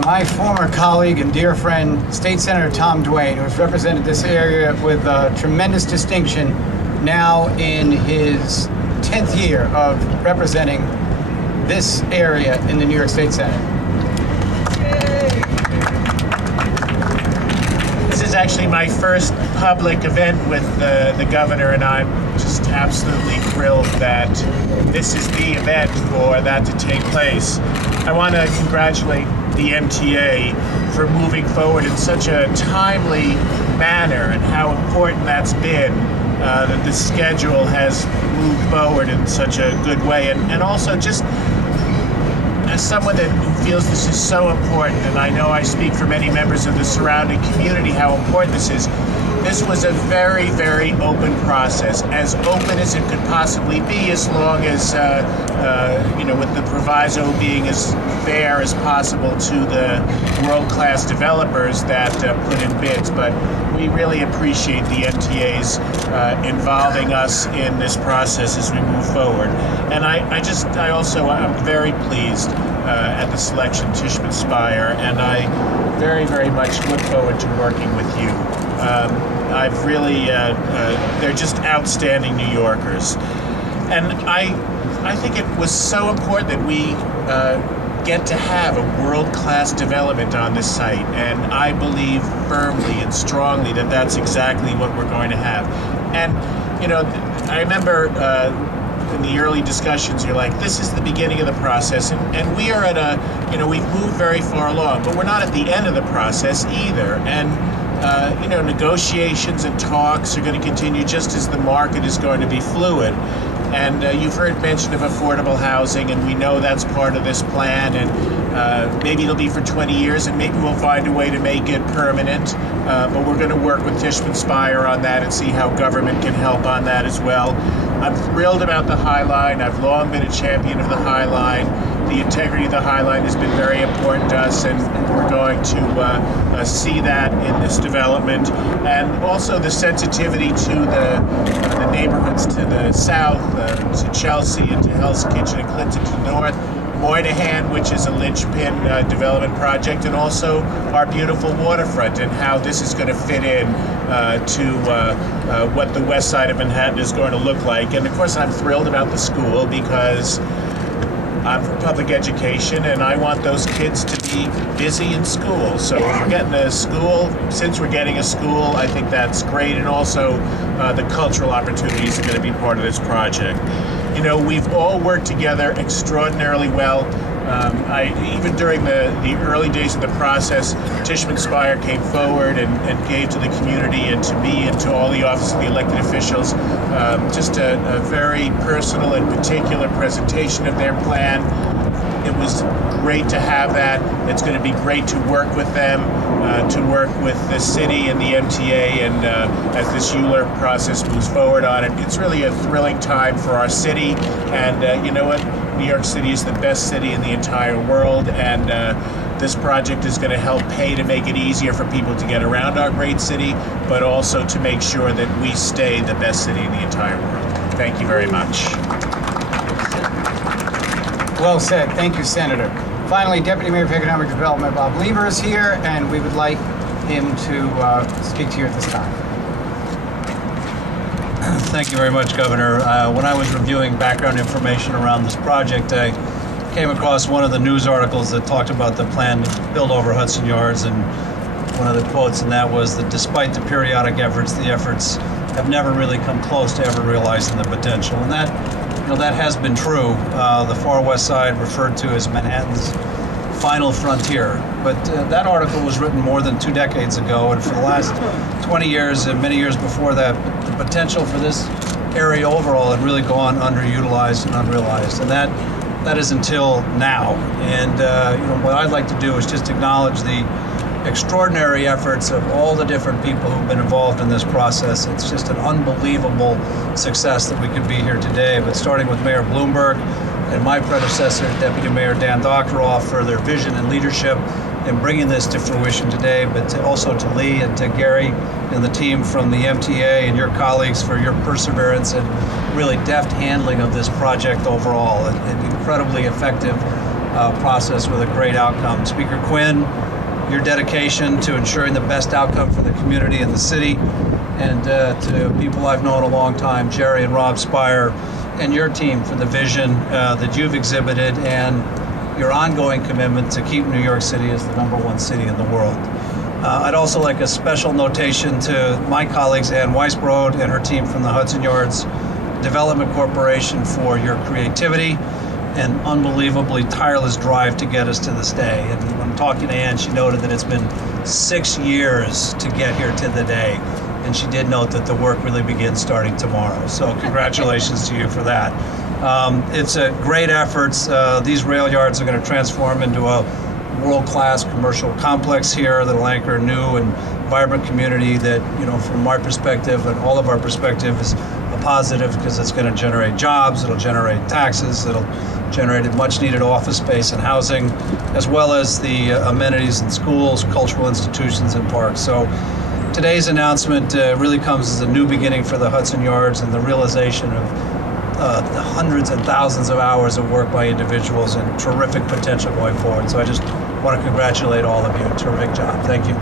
my former colleague and dear friend, State Senator Tom Duane, who has represented this area with tremendous distinction, now in his 10th year of representing this area in the New York State Senate. This is actually my first public event with the governor, and I'm just absolutely thrilled that this is the event for that to take place. I want to congratulate the MTA for moving forward in such a timely manner and how important that's been, that the schedule has moved forward in such a good way. And also just as someone who feels this is so important, and I know I speak for many members of the surrounding community how important this is, this was a very, very open process, as open as it could possibly be, as long as, with the proviso being as fair as possible to the world-class developers that put in bids. But we really appreciate the MTA's involving us in this process as we move forward. And I'm very pleased at the selection of Tishman Speyer, and I very, very much look forward to working with you. I've really, they're just outstanding New Yorkers. And I think it was so important that we get to have a world-class development on this site. And I believe firmly and strongly that that's exactly what we're going to have. And, I remember in the early discussions, you're like, this is the beginning of the process. And we are at we've moved very far along, but we're not at the end of the process either. And negotiations and talks are going to continue just as the market is going to be fluid. And you've heard mention of affordable housing, and we know that's part of this plan. And maybe it'll be for 20 years, and maybe we'll find a way to make it permanent. But we're going to work with Tishman Speyer on that and see how government can help on that as well. I'm thrilled about the High Line. I've long been a champion of the High Line. The integrity of the High Line has been very important to us, and we're going to see that in this development. And also the sensitivity to the neighborhoods to the south, to Chelsea and to Hell's Kitchen and Clinton to the north, Moynihan, which is a linchpin development project, and also our beautiful waterfront and how this is going to fit in to what the west side of Manhattan is going to look like. And of course, I'm thrilled about the school because I'm for public education, and I want those kids to be busy in school. So if we're getting a school, since we're getting a school, I think that's great. And also the cultural opportunities are going to be part of this project. We've all worked together extraordinarily well. Even during the early days of the process, Tishman Speyer came forward and gave to the community and to me and to all the office of the elected officials just a very personal and particular presentation of their plan. It was great to have that. It's going to be great to work with them, to work with the city and the MTA, and as this Euler process moves forward on it. It's really a thrilling time for our city, and you know what? New York City is the best city in the entire world, and this project is going to help pay to make it easier for people to get around our great city, but also to make sure that we stay the best city in the entire world. Thank you very much. Well said. Thank you, Senator. Finally, Deputy Mayor for Economic Development Bob Lieber is here, and we would like him to speak to you at this time. Thank you very much, Governor. When I was reviewing background information around this project, I came across one of the news articles that talked about the plan to build over Hudson Yards, and one of the quotes in that was that despite the periodic efforts, the efforts have never really come close to ever realizing the potential. And that has been true. The far west side referred to as Manhattan's final frontier. But that article was written more than 2 decades ago, and for the last 20 years and many years before that, the potential for this area overall had really gone underutilized and unrealized. And that is until now. And what I'd like to do is just acknowledge the extraordinary efforts of all the different people who've been involved in this process. It's just an unbelievable success that we could be here today. But starting with Mayor Bloomberg and my predecessor, Deputy Mayor Dan Doctorow, for their vision and leadership in bringing this to fruition today, but also to Lee and to Gary and the team from the MTA and your colleagues for your perseverance and really deft handling of this project overall. An incredibly effective process with a great outcome. Speaker Quinn, your dedication to ensuring the best outcome for the community and the city, and to people I've known a long time, Jerry and Rob Spire, and your team for the vision that you've exhibited and your ongoing commitment to keep New York City as the #1 city in the world. I'd also like a special notation to my colleagues, Ann Weisbrod and her team from the Hudson Yards Development Corporation, for your creativity and unbelievably tireless drive to get us to this day. And when talking to Ann, she noted that it's been 6 years to get here to the day. And she did note that the work really begins starting tomorrow. So congratulations to you for that. It's a great effort. These rail yards are going to transform into a world-class commercial complex here that'll anchor a new and vibrant community that, from our perspective and all of our perspective, is a positive, because it's going to generate jobs, it'll generate taxes, it'll generate much-needed office space and housing, as well as the amenities in schools, cultural institutions, and parks. So today's announcement really comes as a new beginning for the Hudson Yards and the realization of the hundreds and thousands of hours of work by individuals and terrific potential going forward. So I just want to congratulate all of you. Terrific job. Thank you.